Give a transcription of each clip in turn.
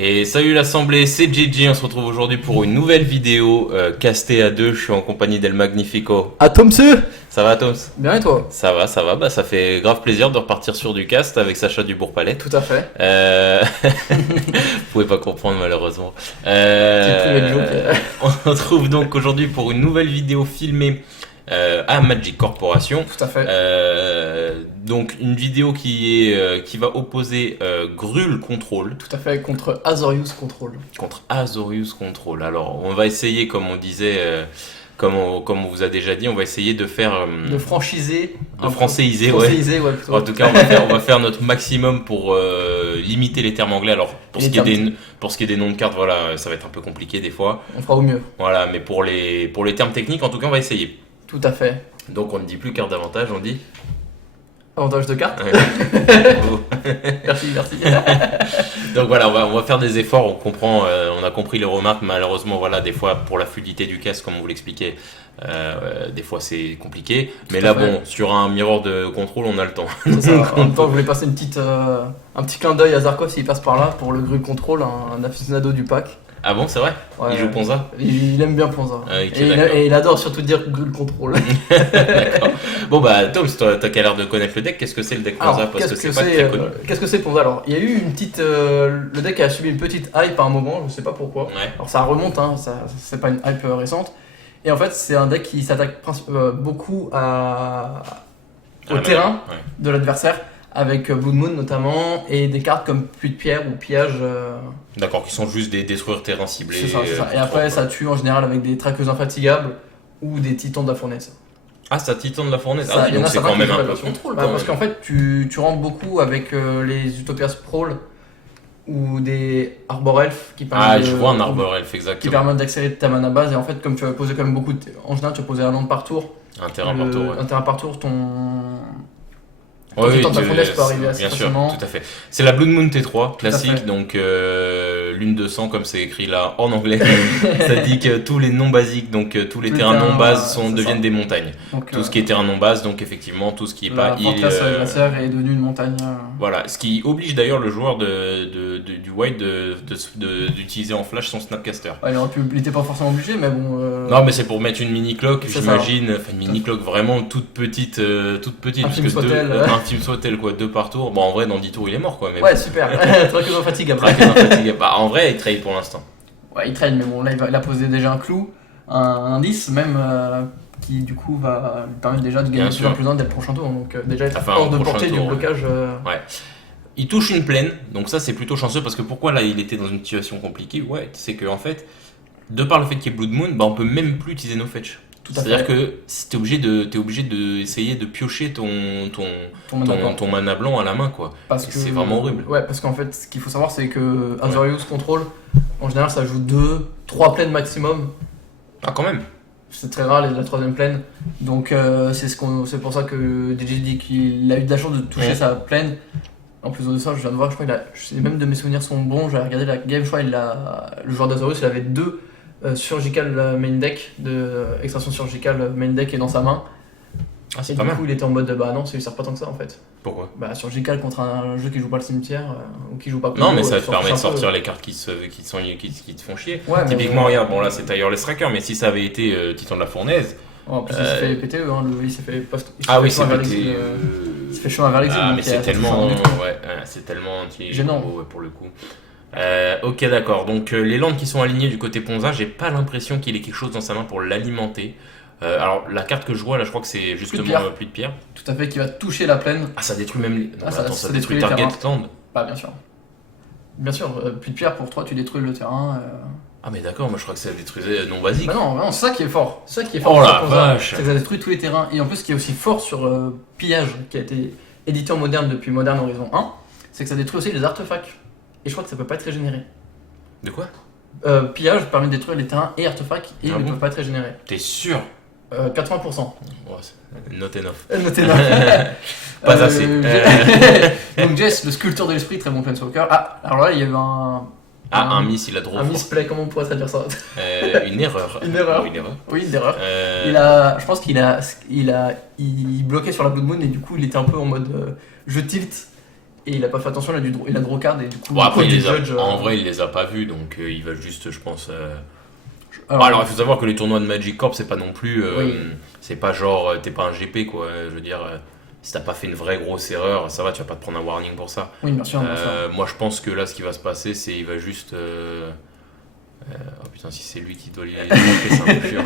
Et salut l'assemblée, c'est JJ, on se retrouve aujourd'hui pour une nouvelle vidéo castée à deux, je suis en compagnie d'El Magnifico. À Tomseux. Ça va Toms? Bien et toi? Ça va, bah ça fait grave plaisir de repartir sur du cast avec Sacha Dubourg-Palais. Tout à fait. Vous pouvez pas comprendre malheureusement. Petit joke. On se retrouve donc aujourd'hui pour une nouvelle vidéo filmée à Magic Corporation. Tout à fait. Donc une vidéo qui va opposer Gruul Control Tout à fait, contre Azorius Control. contre Azorius Control. Alors on va essayer, comme on disait, comme on vous a déjà dit, on va essayer de faire De franchiser. de francéiser, ouais. Francéiser, ouais, plutôt. En tout cas, on va faire notre maximum pour limiter les termes anglais. Alors, pour ce qui est des noms de cartes, voilà, ça va être un peu compliqué des fois. On fera au mieux. Voilà, mais pour les termes techniques, en tout cas, on va essayer. Tout à fait. Donc, on ne dit plus carte d'avantage, on dit. Avantage de carte. Ouais. Merci. Donc voilà, on va faire des efforts. On comprend, on a compris les remarques. Malheureusement, voilà, des fois, pour la fluidité du casque, comme on vous l'expliquait, des fois c'est compliqué. Mais là, bon, sur un mirror de contrôle, on a le temps. C'est ça. En même temps, je voulais passer un petit clin d'œil à Zarkov s'il passe par là pour le Gruul Control, un aficionado du pack. Ah bon, c'est vrai? Ouais, Il joue Ponza? Il aime bien Ponza. Ah, ok, et il adore surtout dire Gruul Control. D'accord. Bon bah Tom, toi t'as qu'à l'air de connaître le deck. Qu'est-ce que c'est le deck Ponza? Alors, Parce que c'est pas très connu. qu'est-ce que c'est Ponza? Alors, il y a eu une petite. Le deck a subi une petite hype à un moment, je sais pas pourquoi. Ouais. Alors, ça remonte, hein, c'est pas une hype récente. Et en fait, c'est un deck qui s'attaque beaucoup au terrain Ouais. de l'adversaire, avec Blood Moon notamment, et des cartes comme Puits de Pierre ou Pillage. D'accord, qui sont juste des détruire terrain ciblés. C'est ça. Et après, ça tue en général avec des traqueuses infatigables ou des titans de la fournaise. Ah, ça titan de la fournaise. Ça, Ah, il y en donc a c'est certains quand même qui un jouent peu là-dessus. contrôle. Bah, quand parce même. qu'en fait, tu rentres beaucoup avec les Utopias Sprawl ou des Arbor Elf qui permettent Ah, je vois un Arbor Elf, qui exactement. permettent d'accélérer ta mana base. Et en fait, comme tu vas poser quand même beaucoup, en général, tu vas poser un land par tour. Un terrain par tour, ouais. Un terrain par tour, ton Ouais, titan de la fournaise peut arriver assez bien sûr, facilement. tout à fait. C'est la Blood Moon T3 classique, fait. donc lune de sang comme c'est écrit là en anglais. Ça dit que tous les noms basiques, donc tous les terrains non base deviennent des montagnes. Donc, Tout ce qui est terrain non base, donc effectivement tout ce qui est la pas île. forteresse glaciaire est devenue une montagne. Voilà, ce qui oblige d'ailleurs le joueur du white d'utiliser en flash son Snapcaster. Ouais, il était pas forcément obligé, mais bon. Non, mais c'est pour mettre une mini cloque, C'est j'imagine. Enfin, une mini cloque vraiment toute petite. Infime soit-elle. Infime soit-elle, quoi, 2 par tour. Bon, en vrai, dans 10 tours, il est mort, quoi. Mais Ouais, super. Traqueuse en fatigue après. Traqueuse infatigable. Bah, en vrai, il trade pour l'instant. Ouais, il traîne, mais bon, là, il a posé déjà un clou, un indice même, qui du coup va lui permettre déjà de Bien gagner sûr. plus en plus dès le prochain tour. Donc déjà être Enfin, hors au de prochain portée du tour, ouais. blocage. Il touche une plaine, donc ça, c'est plutôt chanceux parce que pourquoi là, il était dans une situation compliquée? Ouais, c'est que en fait, de par le fait qu'il y ait Blood Moon, bah, on peut même plus utiliser nos fetch. Tout à C'est-à-dire fait. que t'es obligé de essayer de piocher ton mana blanc à la main, quoi. Parce que C'est vraiment horrible. Ouais, parce qu'en fait, ce qu'il faut savoir, c'est que Azorius Control, en général, ça joue 2-3 plaines maximum. Ah, quand même. C'est très rare la troisième plaine. Donc c'est pour ça que DJ dit qu'il a eu de la chance de toucher Ouais. sa plaine. En plus de ça, je viens de voir, je crois je sais même de mes souvenirs sont bons. J'avais regardé la game, je crois le joueur d'Azorius, il avait 2 surgical main deck, extraction surgicale main deck et dans sa main. Ah, c'est Et pas du mal. coup, il était en mode bah non, ça lui sert pas tant que ça en fait. Pourquoi? Bah, surgical contre un jeu qui joue pas le cimetière ou qui joue pas Non, mais Kodo, ça te permet de c'est un peu- sortir les cartes qui te font chier. Ouais, mais Typiquement, regarde, bon là c'est Tireless Tracker, mais si ça avait été Titan de la Fournaise. En plus, il s'est fait PTE, hein, il s'est fait post. il s'est Ah fait oui, chemin c'est vers pété. l'exil, il s'est fait chemin vers l'exil. Ah, donc mais il y a- c'est ça touche tellement. un du tout. Ouais, c'est tellement Gênant. ouais, pour le coup. Ok, d'accord. Donc les landes qui sont alignées du côté Ponza, j'ai pas l'impression qu'il ait quelque chose dans sa main pour l'alimenter. Alors la carte que je vois là, je crois que c'est justement pierre. Pluie de Pierre. Tout à fait, qui va toucher la plaine. Ah, ça détruit même les. Non, Ah, ça- attends, ça ça détruit détruit les target land. Bah, bien sûr. Bien sûr, puis de pierre pour toi, tu détruis le terrain. Ah, mais d'accord, moi je crois que ça détruisait non basique. Bah non, c'est ça qui est fort. C'est ça qui est fort. Oh sur la Ponza. vache. C'est que ça détruit tous les terrains. Et en plus, ce qui est aussi fort sur Pillage, qui a été édité en moderne depuis Modern Horizon 1, c'est que ça détruit aussi les artefacts. Et je crois que ça peut pas être régénéré. De quoi? Pillage permet de détruire les terrains et artefacts et Ah ils ne bon peuvent pas être régénérés. T'es sûr? 80%. Oh, c'est not enough. Notez là. Pas assez. Donc Jess, le sculpteur de l'esprit, très bon Planeswalker. Ah, alors là, il y avait Un miss, il a trop un fort. misplay, comment on pourrait traduire ça? Une erreur. Une erreur. Une erreur. Oui, une erreur. Euh, Je pense il bloquait sur la Blood Moon et du coup, il était un peu en mode je tilt et il a pas fait attention, il a draw card et du coup, Bon, après, judge. en vrai, il les a pas vus, donc il va juste, je pense. Alors, il faut savoir que les tournois de Magic Corp, c'est pas non plus. Oui. C'est pas genre, t'es pas un GP, quoi. Je veux dire, si t'as pas fait une vraie grosse erreur, ça va, tu vas pas te prendre un warning pour ça. oui, bien sûr. Moi, je pense que là, ce qui va se passer, c'est il va juste. Oh putain, si c'est lui qui doit les manquer, c'est un peu chiant.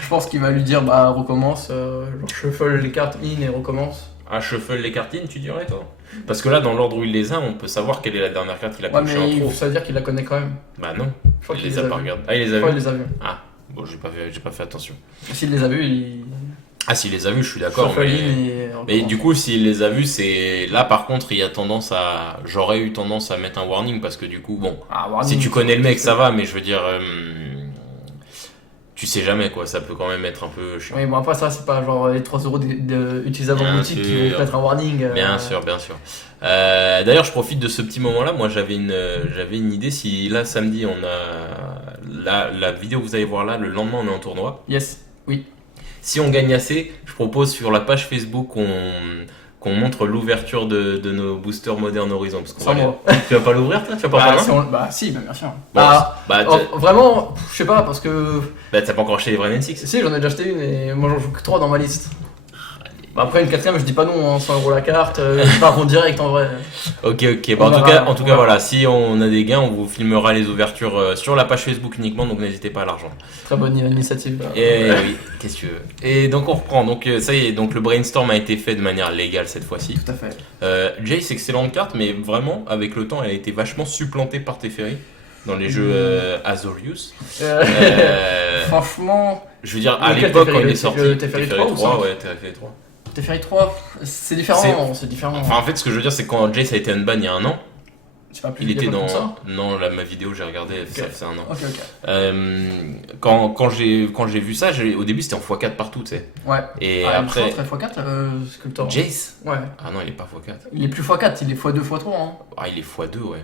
Je pense qu'il va lui dire bah recommence, genre shuffle les cartes in et recommence. Ah, shuffle les cartines, tu dirais, toi? Parce que là, dans l'ordre où il les a, on peut savoir quelle est la dernière carte qu'il a Ouais, pioché mais en trop. ça veut dire qu'il la connaît quand même. Bah non, Je crois il qu'il les a pas vus. regardés. Ah, il les Je a crois vus? qu'il les a vus. Ah, bon, j'ai pas fait attention. S'il les a vus, il. Ah, s'il les a vus, je suis d'accord. Shuffle in Mais... et Mais recommence. du coup, s'il les a vus, c'est. Là, par contre, il y a tendance à. J'aurais eu tendance à mettre un warning parce que du coup, bon. Ah, warning, Si tu connais le mec, ça va, mais je veux dire. Tu sais jamais, quoi. Ça peut quand même être un peu chiant. Oui, bon, après, ça, c'est pas genre les 3€ utilisateurs Bien en boutique qui sûr. vont mettre un warning. Bien sûr, bien sûr. D'ailleurs, je profite de ce petit moment-là. Moi, j'avais une idée. Si là, samedi, on a. La vidéo que vous allez voir là, le lendemain, on est en tournoi. Yes, oui. Si on gagne assez, je propose sur la page Facebook qu'on montre l'ouverture de nos boosters Modern Horizon. Parce qu'on Sans va moi. Tu vas pas l'ouvrir, toi? Tu vas pas Bah, faire si on- bah, si, bien sûr. Bon, Bah, bah, vraiment, je sais pas, parce que. t'as pas encore acheté les Brain Six? Si, j'en ai déjà acheté une et moi j'en joue que 3 dans ma liste. Bah, après, une quatrième, je dis pas non, hein, 100€ la carte, je pars en direct en vrai. Ok, ok. Bah, On en verra, tout on cas, verra. voilà. Si on a des gains, on vous filmera les ouvertures sur la page Facebook uniquement, donc n'hésitez pas à la rejoindre. Très bonne initiative. Et oui, qu'est-ce que tu veux. Et donc on reprend. Donc ça y est, donc le brainstorm a été fait de manière légale cette fois-ci. Tout à fait. Jace, excellente carte, mais vraiment, avec le temps, elle a été vachement supplantée par Teferi dans les jeux Azorius. Franchement, Je veux dire, à Lequel l'époque, Teferi, quand il le est sorti, Teferi 3 ou 5? ouais, Teferi 3. Teferi 3, c'est différent, c'est différent. Enfin, en fait, ce que je veux dire, c'est que quand Jace a été unban il y a un an, C'est pas plus il était pas dans. plus ça. Non, là, ma vidéo, j'ai regardé, ça fait un an. Ok, ok. Quand j'ai vu ça, au début, c'était en x4 partout, tu sais. Ouais. Et Ah, après. il est x4, Sculptor. Jace? Ouais. Ah non, il est pas x4. Il est plus x4, il est x2, x3. Hein. Ah, il est x2, ouais.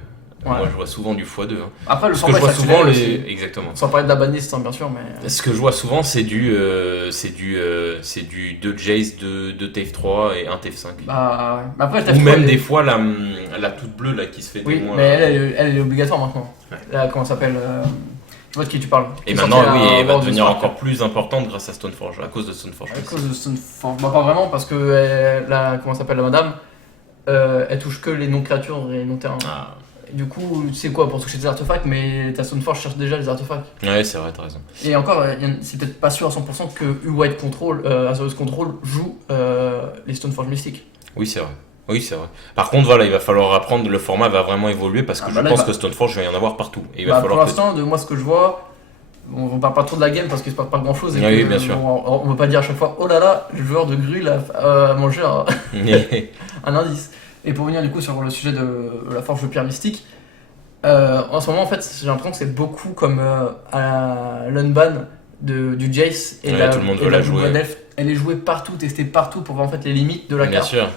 Ouais. Moi, je vois souvent du x2. Hein. Après, le Ce que je vois souvent, aussi. exactement. Sans parler de la baniste, hein, bien sûr, mais. Ce que je vois souvent, c'est du 2 Jace, 2 TF 3 et 1 TF 5. Bah, ouais. Mais après, Ou même des fois la toute bleue là qui se fait Oui, des mois. mais elle est obligatoire maintenant. Ouais. Là, comment ça s'appelle Je vois de qui tu parles. Et Qui est maintenant, sorti oui, à elle va World of devenir Warcraft. encore plus importante grâce à Stoneforge, à cause de Stoneforge. À cause de Stoneforge. Bah, pas vraiment, parce que comment ça s'appelle la madame elle touche que les non-créatures et les non-terrains. Ah. Et du coup, c'est quoi pour toucher des artefacts, mais ta Stoneforge cherche déjà les artefacts. Ouais, c'est vrai, t'as raison. Et encore, c'est peut-être pas sûr à 100% que U-White Control, Azorius Control joue les Stoneforge mystiques. Oui, c'est vrai. Oui, c'est vrai. Par contre, voilà, il va falloir apprendre, le format va vraiment évoluer parce que Ah, je bah là, pense il va- que Stoneforge, il va y en avoir partout. Et il Bah, va pour falloir que. l'instant, de moi, ce que je vois, on parle pas trop de la game parce qu'il se passe pas grand chose. Et Oui, que, bien sûr. bon, on va pas dire à chaque fois, oh là là, le joueur de Grul a mangé un indice. Et pour venir du coup sur le sujet de la forge de pierre mystique, en ce moment en fait j'ai l'impression que c'est beaucoup comme à l'unban du Jace et Ouais, tout le monde veut la jouer. Blood Elf. Elle est jouée partout, testée partout pour voir en fait les limites de la Bien carte. sûr.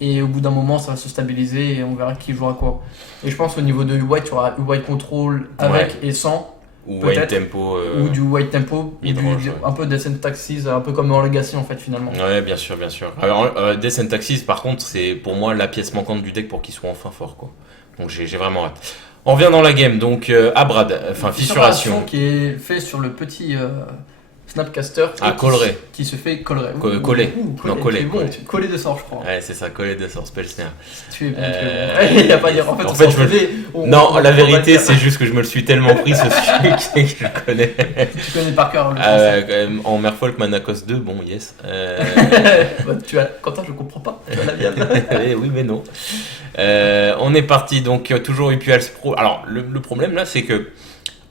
Et au bout d'un moment ça va se stabiliser et on verra qui jouera quoi. Et je pense au niveau de U-White, tu auras U-White Control avec et sans, Ou peut-être. White Tempo. ou du White Tempo, ou Hydroge, ouais. un peu Descent Taxis, un peu comme dans Legacy en fait finalement. Ouais, bien sûr, bien sûr. Alors, Descent Taxis, par contre, c'est pour moi la pièce manquante du deck pour qu'il soit enfin fort, quoi. Donc j'ai vraiment hâte. On revient dans la game, donc Abrad, enfin Fissuration. Qui est fait sur le petit Snapcaster. Ah, et colleré. Qui se fait colleré. Collé. Non, collé, Tu es bon, collé. collé de sort, je crois. Ouais, c'est ça, collé de sort spell snare. Tu es bon, Euh, tu es bon. Il n'y a pas à dire. En fait, en on fait, s'en je me- faisait, on- Non, on la va le vérité, dire. c'est juste que je me le suis tellement pris ce sujet que je le connais. Tu connais par cœur le français. En Merfolk Manacos 2, bon, yes. Bah, Quentin, je comprends pas. Tu as la viande. Oui, mais non. On est parti, donc toujours UPL Pro. Alors, le problème là, c'est que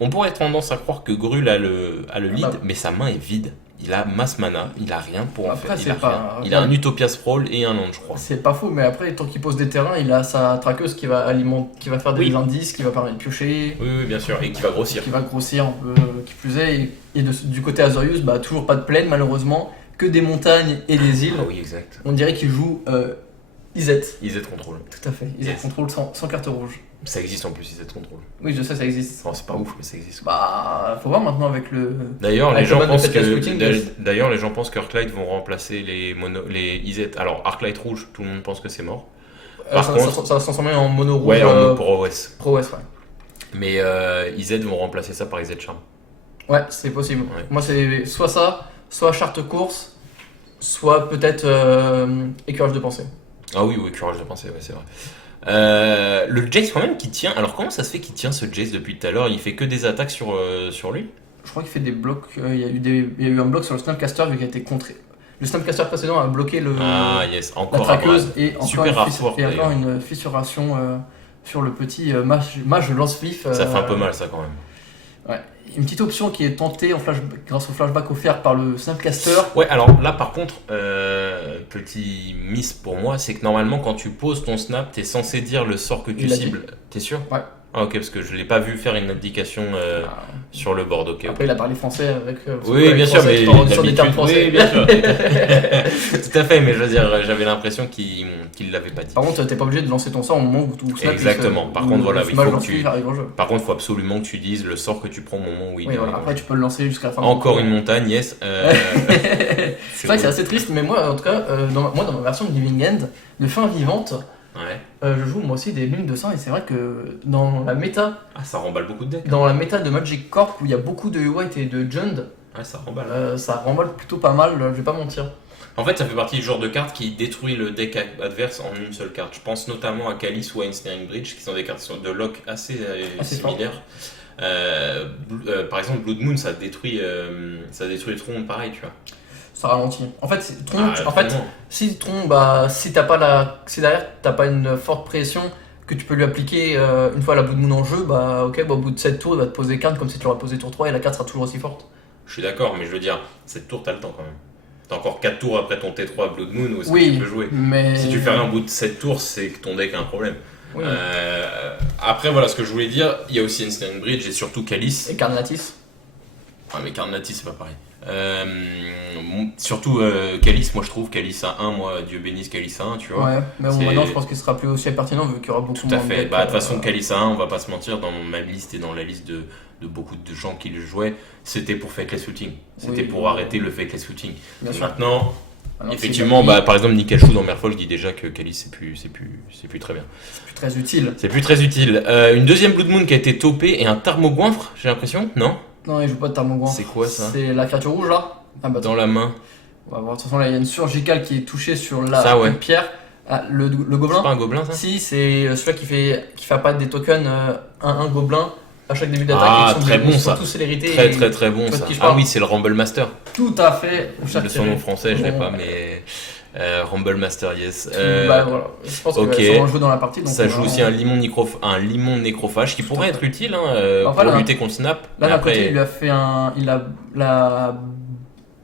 on pourrait tendance à croire que Grul a le lead, bah. mais sa main est vide. Il a masse mana, il a rien pour en Après, faire. c'est Il a, pas- rien. Il a un Utopia Sprawl et un land, je crois. C'est pas faux, mais après, tant qu'il pose des terrains, il a sa traqueuse qui va faire des Oui. indices, qui va permettre de piocher. Oui, bien sûr, et qui va grossir. Qui va grossir un peu, qui plus est. Et du côté Azorius, bah, toujours pas de plaine malheureusement, que des montagnes et des îles. Ah oui, exact. On dirait qu'il joue IZ. IZ Control. Tout à fait, IZ Yes. contrôle sans carte rouge. Ça existe en plus, IZ Control. Oui, je sais, ça existe. Bon, c'est pas ouf, mais ça existe. Bah, faut voir maintenant avec le. D'ailleurs, les Avec gens le mode de pensent Petal Splitting, yes. d'ailleurs, les gens pensent que Arclight vont remplacer les IZ. Alors, Arclight rouge, tout le monde pense que c'est mort. Par contre, ça va se transformer en mono rouge ouais, pour OS. Pro OS, ouais. Mais IZ vont remplacer ça par IZ Charm. Ouais, c'est possible. Ouais. Moi, c'est soit ça, soit charte course, soit peut-être écurage de pensée. Ah oui, courage de penser, ouais, c'est vrai. Le Jace quand même qui tient. Alors comment ça se fait qu'il tient ce Jace depuis tout à l'heure? Il fait que des attaques sur lui? Je crois qu'il fait des blocs. Il y a eu un bloc sur le Snapcaster vu qu'il a été contré. Le Snapcaster précédent a bloqué Ah yes, la encore traqueuse et super encore, artwork, une fissuration sur le petit mage lance-vif. Ça fait un peu mal ça quand même. Ouais. Une petite option qui est tentée grâce au flashback offert par le Snapcaster. Ouais, alors là par contre, petit miss pour moi, c'est que normalement quand tu poses ton snap, t'es censé dire le sort que tu Il l'a dit. cibles. T'es sûr? Ouais. Ah ok, parce que je l'ai pas vu faire une indication sur le board, ok. Après, il a parlé français avec. Oui, bien sûr, mais sur des termes d'habitude, français. oui, bien sûr. Tout à fait, mais je veux dire, j'avais l'impression qu'il l'avait pas dit. Par contre, t'es pas obligé de lancer ton sort au moment où tu snap. Exactement. Par contre, voilà, il faut que tu. Arrive au jeu. Par contre, il faut absolument que tu dises le sort que tu prends au moment où il Oui, doit voilà. arriver. Après, tu peux le lancer jusqu'à la fin. Encore une montagne, yes. C'est vrai que c'est assez triste, mais moi, en tout cas, dans ma version de Living End, de fin vivante, Ouais. je joue moi aussi des lunes de sang, et c'est vrai que dans la méta Ça remballe beaucoup de decks. dans la méta de Magic Corp où il y a beaucoup de White et de Jund, Ouais, ça remballe. ça remballe plutôt pas mal, je vais pas mentir. En fait, ça fait partie du genre de carte qui détruit le deck adverse en une seule carte. Je pense notamment à Calice ou à Ensnaring Bridge, qui sont des cartes de lock assez similaires. Par exemple, Blood Moon, ça détruit Tron, pareil, tu vois. Ça ralentit. En fait, Tron, Vraiment. si Tron, si si derrière t'as pas une forte pression que tu peux lui appliquer une fois la Blood Moon en jeu, au bout de 7 tours, il va te poser carte comme si tu l'aurais posé tour 3 et la carte sera toujours aussi forte. Je suis d'accord, mais je veux dire, cette tour, t'as le temps quand même. T'as encore 4 tours après ton T3 Blood Moon où est-ce que tu peux jouer. Mais... Si tu fais rien au bout de 7 tours, c'est que ton deck a un problème. Oui. Après, voilà ce que je voulais dire. Il y a aussi Ensnaring Bridge et surtout Calice. Et Carnatis. Ouais, mais Carnatis, c'est pas pareil. Surtout Calice, moi je trouve Calice à 1, moi Dieu bénisse Calice à 1, tu vois. Ouais, mais bon, maintenant je pense qu'il sera plus aussi pertinent vu qu'il y aura beaucoup Tout moins à fait. decks, De toute façon, Calice à 1, on va pas se mentir, dans ma liste et dans la liste de beaucoup de gens qui le jouaient, c'était pour fakeless shooting. C'était pour arrêter le fakeless shooting. Bien sûr. Maintenant, Alors, effectivement, par exemple, Nickel Chou dans Merfolk dit déjà que Calice c'est plus très bien. c'est plus très utile. C'est plus très utile. Une deuxième Blood Moon qui a été topée et un Tarmogoinfre, j'ai l'impression, non? Non, il joue pas de Tarmogoin. C'est quoi ça? C'est la créature rouge là. Dans la main. On va voir, de toute façon là il y a une surgicale qui est touchée sur la Ça, ouais. pierre. Ah, le gobelin. C'est pas un gobelin ça? Si, c'est celui-là qui fait apparaître des tokens 1-1 gobelin à chaque début d'attaque. Ah, et très bon, ils ça. sont tous célérités. Très bon tu vois ça. de qui je Ah parle. oui, c'est le Rumble Master. Tout à fait. Son nom français, je l'ai Bon, pas, mais Rumble Master, yes. Voilà. Je pense ok. qu'il va sûrement jouer dans la partie. Donc Ça joue aussi un limon nécrophage qui pourrait être utile Enfin, pour là, lutter contre Snap. Là, Mais d'un côté, après, il lui a fait un. La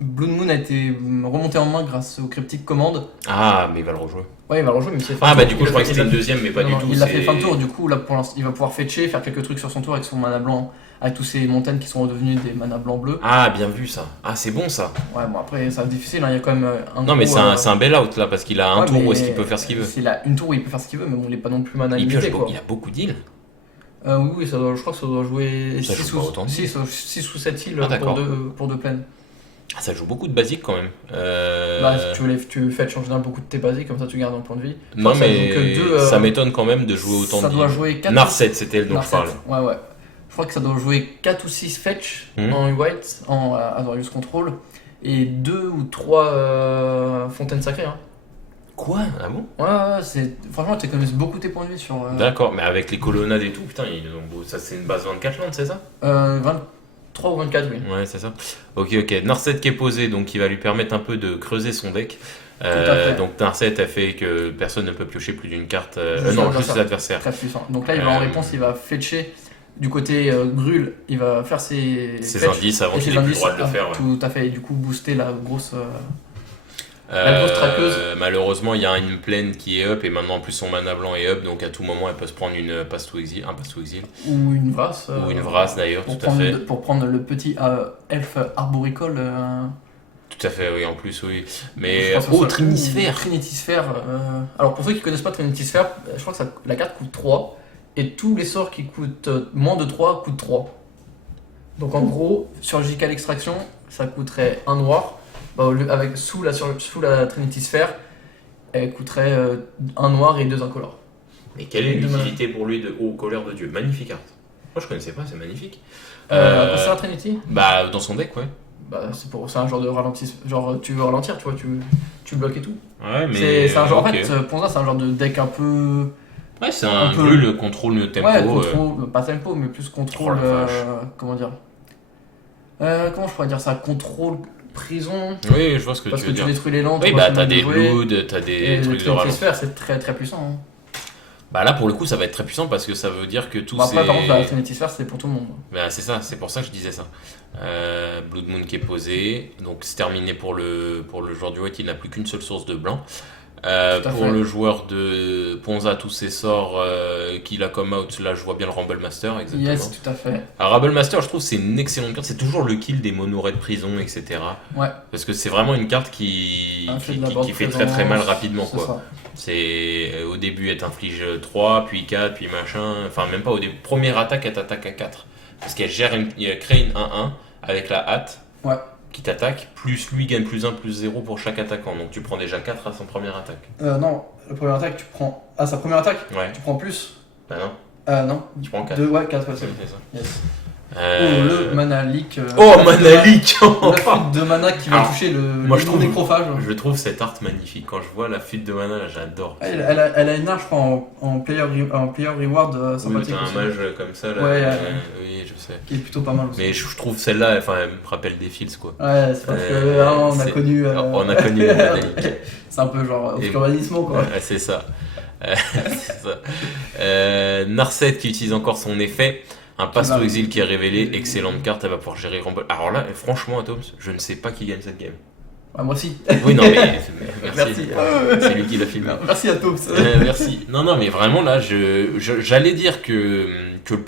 Blood Moon a été remontée en main grâce au cryptique commande. Ah, mais il va le rejouer. Ouais, il va le rejouer, mais c'est Ah, bah du coup, je crois que c'était une deuxième, mais pas Non, du non, tout. il l'a fait c'est- fin de tour, du coup, là pour l'instant, il va pouvoir fetcher, faire quelques trucs sur son tour avec son mana blanc, avec tous ces montagnes qui sont redevenues des mana blanc-bleu. Ah, bien vu ça. Ah, c'est bon ça. Ouais, bon, après, ça va être difficile, hein, il y a quand même un. Non, mais gros, c'est un bel out là, parce qu'il a un ouais, tour où mais est-ce qu'il peut faire ce qu'il veut. Il a une tour où il peut faire ce qu'il veut, mais bon, il est pas non plus mana Il limité, pioche quoi. il a beaucoup d'îles. Oui, je crois que ça doit jouer Ça joue pas autant de 6 ou 7 îles d'accord. pour deux plaines. Ah, ça joue beaucoup de basiques quand même. Si tu fetch en général beaucoup de tes basiques, comme ça tu gardes un point de vie. Je Non, crois que ça mais joue que deux, ça m'étonne quand même de jouer autant ça de doit d'îles. jouer 4 Narset, c'était le dont je Narset, parlais. ouais. Je crois que ça doit jouer 4 ou 6 fetch Mhm. en white, en Azorius Control, et 2 ou 3 fontaines sacrées. Hein. Quoi? Ah bon? Franchement, tu économises beaucoup tes points de vie sur D'accord, mais avec les colonnades et tout, putain, ça c'est une base 24 landes, c'est ça? 23 ou 24, oui. Ouais, c'est ça. Ok. Narset qui est posé, donc il va lui permettre un peu de creuser son deck. à fait. Donc Narset a fait que personne ne peut piocher plus d'une carte. Juste Non, l'adversaire. juste l'adversaire. Très puissant. Donc là, il va en réponse, il va fetcher du côté Grul, il va faire ses Ses fetch, indices avant et qu'il ses ait plus le indices, droit de le faire. Ouais. Tout à fait, et du coup booster la grosse. La grosse traqueuse. Malheureusement, il y a une plaine qui est up et maintenant en plus son mana blanc est up, donc à tout moment elle peut se prendre un pass to exil, Ou une vrasse. ou une vrasse d'ailleurs, Pour tout à fait. prendre le petit elfe arboricole. Tout à fait, oui, en plus, oui. Je Mais pense que ça- Trinisphere. Trinitisphère. Alors pour ceux qui connaissent pas Trinitisphère, je crois que la carte coûte 3 et tous les sorts qui coûtent moins de 3 coûtent 3. Donc en gros, Surgical Extraction, ça coûterait 1 noir. Sous la Trinitisphère, elle coûterait un noir et 2 incolores. Mais quelle est Deux mana. l'utilité pour lui de colère de Dieu? Magnifique carte. Moi je connaissais pas, c'est magnifique. C'est un Trinity. Bah dans son deck, ouais. Bah, c'est un genre de ralentissement. Genre, tu veux ralentir, tu vois, tu bloques et tout. Ouais, mais. C'est un genre, ok. en fait, Ponza, c'est un genre de deck un peu. Ouais, c'est un un peu- peu le contrôle, le tempo. Ouais, contrôle, pas tempo, mais plus contrôle. Oh la vache. Comment dire comment je pourrais dire ça? Contrôle prison. Oui, je vois ce que Parce tu que veux tu dire. détruis les landes. Oui, tu bah vois, t'as tu des peux jouer. bloods, t'as des Et le trucs de Trinity ralenti. Sphere, c'est très très puissant. Hein. Bah là pour le coup ça va être très puissant parce que ça veut dire que tous Bon, après, ces. par contre, la Trinity Sphere, c'est pour tout le monde. Bah, c'est ça, c'est pour ça que je disais ça. Blood Moon qui est posé, donc c'est terminé pour le joueur du white, il n'a plus qu'une seule source de blanc. Tout à Pour fait. le joueur de Ponza, tous ses sorts qu'il a comme out, là je vois bien le Rumble Master, exactement. Yes, tout à fait. Alors Rumble Master, je trouve c'est une excellente carte, c'est toujours le kill des monorets de prison, etc. Ouais. Parce que c'est vraiment une carte qui Fait de la board fait très très mal présence, rapidement, c'est quoi. ça. C'est au début elle t'inflige 3, puis 4, puis machin. Enfin même pas au début. Première attaque elle t'attaque à 4. Parce qu'elle elle crée une 1-1 avec la hâte Ouais. qui t'attaque, plus lui gagne plus 1, plus 0 pour chaque attaquant. Donc tu prends déjà 4 à son première attaque. Non, la première attaque, tu prends. Ah, sa première attaque, Ouais, tu prends plus. bah non, Non. tu prends 4. 2, ouais, 4, ouais, c'est Oui, bon. c'est ça. Yes. Euh, Oh, le mana leak. Oh, la fuite Mana de Leak La fuite de mana qui va Alors, toucher le moi, je trouve- nécrophage. Je trouve cette art magnifique. Quand je vois la fuite de mana, là, j'adore. Elle a une art, je crois, en player reward Oui, sympathique t'as un aussi, mage comme ça, là. Ouais, oui, je sais. qui est plutôt pas mal aussi. Mais je trouve celle-là, enfin, elle me rappelle des fils, quoi. Ouais, c'est parce que on a c'est- connu. On a connu le Mana Leak. C'est un peu genre Et- obscurantisme quoi. Ouais, c'est ça. C'est ça. Narset qui utilise encore son effet. Un pass va- to exil qui est révélé. Excellente carte, elle va pouvoir gérer Rumble. Alors là, franchement, Atoms, je ne sais pas qui gagne cette game. Ouais, moi aussi. Oui, non, mais merci. Merci. C'est lui qui l'a filmé. Merci à tous. Merci. Non, non, mais vraiment là, j'allais dire que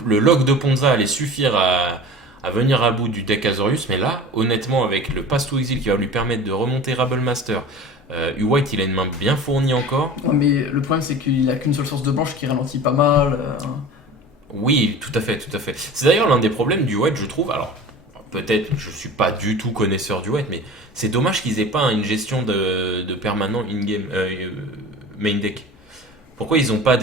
le lock de Ponza allait suffire à venir à bout du deck Azorius, mais là, honnêtement, avec le Pass to Exile qui va lui permettre de remonter Rabble Master, U-White il a une main bien fournie encore. Ouais, mais le problème c'est qu'il a qu'une seule source de blanche qui ralentit pas mal. Oui, tout à fait, tout à fait. C'est d'ailleurs l'un des problèmes du White, je trouve. Alors, peut-être, je suis pas du tout connaisseur du White, mais c'est dommage qu'ils aient pas une gestion de permanent in-game main deck. Pourquoi ils ont pas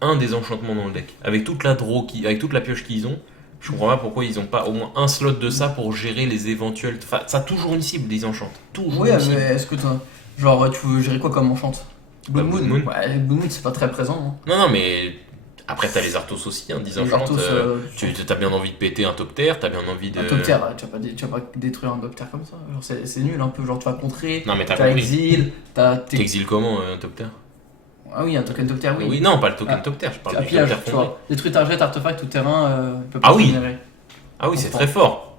un des enchantements dans le deck? Avec toute la draw, avec toute la pioche qu'ils ont, je comprends pas pourquoi ils ont pas au moins un slot de ça pour gérer les éventuels. Enfin, ça a toujours une cible, ils enchantent. Toujours Oui, une mais cible. est-ce que genre tu veux gérer quoi comme enchante? Blood Blood Moon. Moon. Ouais, Blood Moon c'est pas très présent. Hein. Non, non, mais après, t'as les Arthos aussi, hein, 10 Les enchantes. Arthos, Tu as bien envie de péter un Topter, t'as bien envie de. Un Docter, tu vas pas détruire un Docter comme ça. Genre, c'est nul un peu. Genre tu vas contrer, Non, mais t'as t'as compris. exil, t'as. T'exiles comment un Topter? Ah oui, un token Docter, oui. Oui, non, pas le token Ah. Topter, je parle Un du pillage, Topter tu fondé. vois. Détruire target, artefact tout terrain, peut pas Ah oui. générer. Ah oui, c'est Comprends. très fort.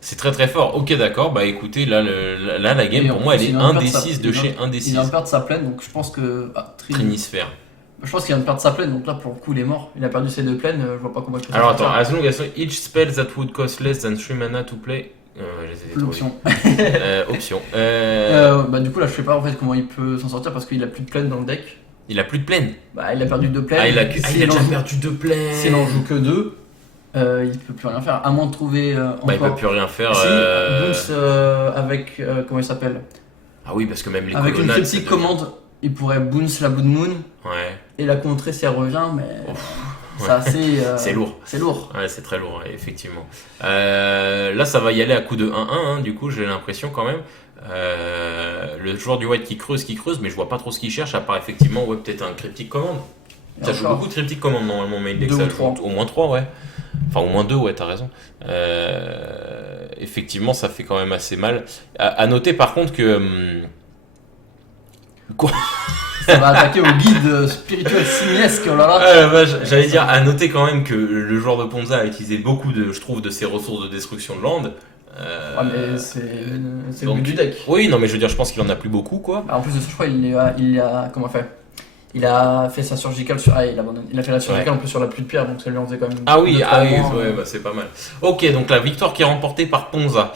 C'est très très fort. Ok, d'accord. Bah écoutez, là, la game, Et pour en moi, elle plus, est il vient de 1 perdre des sa- 6 de il chez vient- 1 des Il 6. vient de perdre sa plaine, donc je pense que. Trinisphère. Je pense qu'il vient de perdre sa plaine, donc là pour le coup il est mort. Il a perdu ses 2 plaines, je vois pas comment il peut Alors s'en attends, sortir. as long as each spell that would cost less than 3 mana to play. J'essaie de trouver. L'option. Option. Bah du coup là je sais pas en fait comment il peut s'en sortir parce qu'il a plus de plaines dans le deck. Il a plus de plaine. Bah il a perdu 2 plaines. Ah, il a S'il en déjà joue- perdu 2 plaines. S'il en joue que 2, il peut plus rien faire. À moins de trouver Bah, il peut encore. plus rien faire. Si, Bounce avec. Comment il s'appelle? Ah oui, parce que même les Avec une colonnades, petite ça commande, il pourrait bounce la Blood Moon Ouais, et la contrer si elle revient, mais. ouais. C'est assez. C'est lourd. C'est lourd. Ouais, c'est très lourd, ouais, effectivement. Là, ça va y aller à coup de 1-1, hein, du coup, j'ai l'impression quand même. Le joueur du White qui creuse, mais je vois pas trop ce qu'il cherche, à part effectivement, ouais, peut-être un cryptic commande. Et Ça joue encore. beaucoup de cryptic commande normalement, main deck, 2 ça ou joue 3. au moins 3, ouais. Enfin, au moins 2, ouais, t'as raison. Effectivement, ça fait quand même assez mal. À noter par contre que. Ça va attaquer au guide spirituel simiesque, oh là là. Ah la vache, j'allais dire, à noter quand même que le joueur de Ponza a utilisé beaucoup je trouve, de ses ressources de destruction de land. Ouais, mais c'est le donc- but du deck. Oui, non, mais je veux dire, je pense qu'il en a plus beaucoup, quoi. En plus de ça, je crois il a comment fait? Il a fait sa surgicale sur. Ah, il abandonne. Il a fait la surgicale en plus sur la pluie de pierre, donc ça lui en faisait quand même. Ah oui, 2-3 moins, ouais, bah, c'est pas mal. Ok, donc la victoire qui est remportée par Ponza.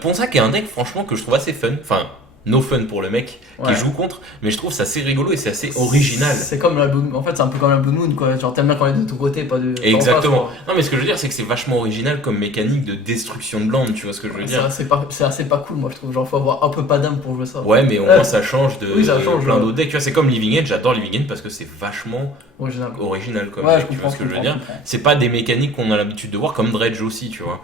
Ponza qui est un deck, franchement, que je trouve assez fun. Enfin, no fun pour le mec qui Ouais. joue contre, mais je trouve ça assez rigolo et c'est assez original. C'est comme la Blue... En fait, c'est un peu comme la Blue Moon, quoi. Genre, t'aimes bien quand elle est de ton côté, pas de. pas en face, Exactement. quoi. Non, mais ce que je veux dire, c'est que c'est vachement original comme mécanique de destruction de land, tu vois ce que je veux dire? C'est assez pas cool, moi, je trouve. Genre, faut avoir un peu pas d'âme pour jouer ça. Ouais, mais au moins ça change de Oui, ça change, plein ouais. d'autres decks. Tu vois, c'est comme Living End, j'adore Living End parce que c'est vachement Original. original comme Ouais, deck, je tu vois comprends, ce que je veux je dire? comprends. C'est pas des mécaniques qu'on a l'habitude de voir comme Dredge aussi, tu vois.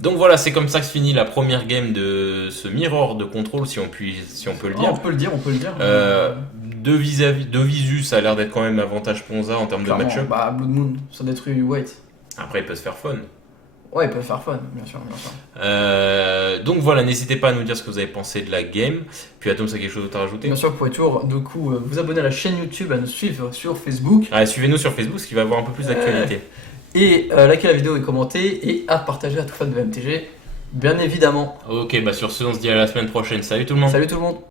Donc voilà, c'est comme ça que se finit la première game de ce Mirror de Control, si on peut le Ah, dire. on peut le dire, on peut le dire. De visu, ça a l'air d'être quand même avantage Ponza en termes de Clairement, match-up. bah, Blood Moon, ça détruit White. Après, il peut se faire fun. Ouais, il peut faire fun, bien sûr, bien sûr. Donc voilà, n'hésitez pas à nous dire ce que vous avez pensé de la game. Puis Atom, ça a quelque chose d'autre à rajouter? Bien sûr, vous pouvez toujours, du coup, vous abonner à la chaîne YouTube, à nous suivre sur Facebook. Allez, suivez-nous sur Facebook, ce qui va avoir un peu plus d'actualité. Et liker la vidéo et commenter. Et à partager à tout fan de MTG, bien évidemment. Ok, bah sur ce, on se dit à la semaine prochaine. Salut tout le monde! Salut tout le monde!